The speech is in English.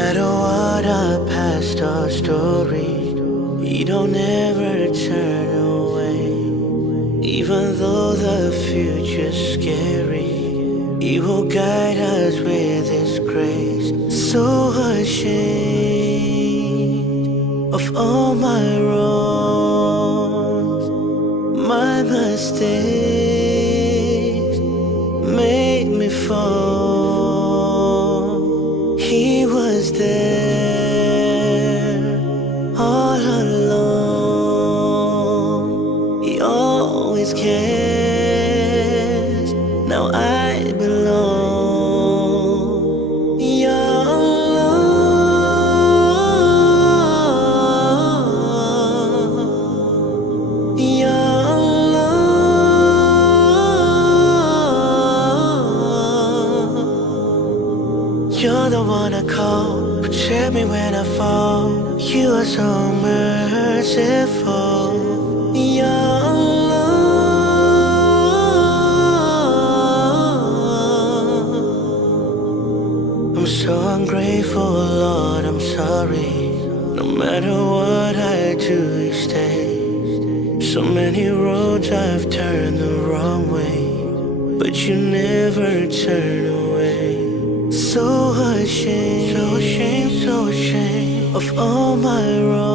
matter what our past or story, we don't ever turn away. Even though the future's scary, He will guide us with His grace. So ashamed of all my wrongs, my mistakes made me fall. He was there all along. He always cares. Now I belong. Ya Allah, Ya Allah. You're the one I call, protect me when I fall. You are so merciful. Ya Allah, I'm so ungrateful, Lord, I'm sorry. No matter what I do, you stay. So many roads I've turned the wrong way, but you never turn away. So ashamed, so ashamed, so ashamed of all my wrongs.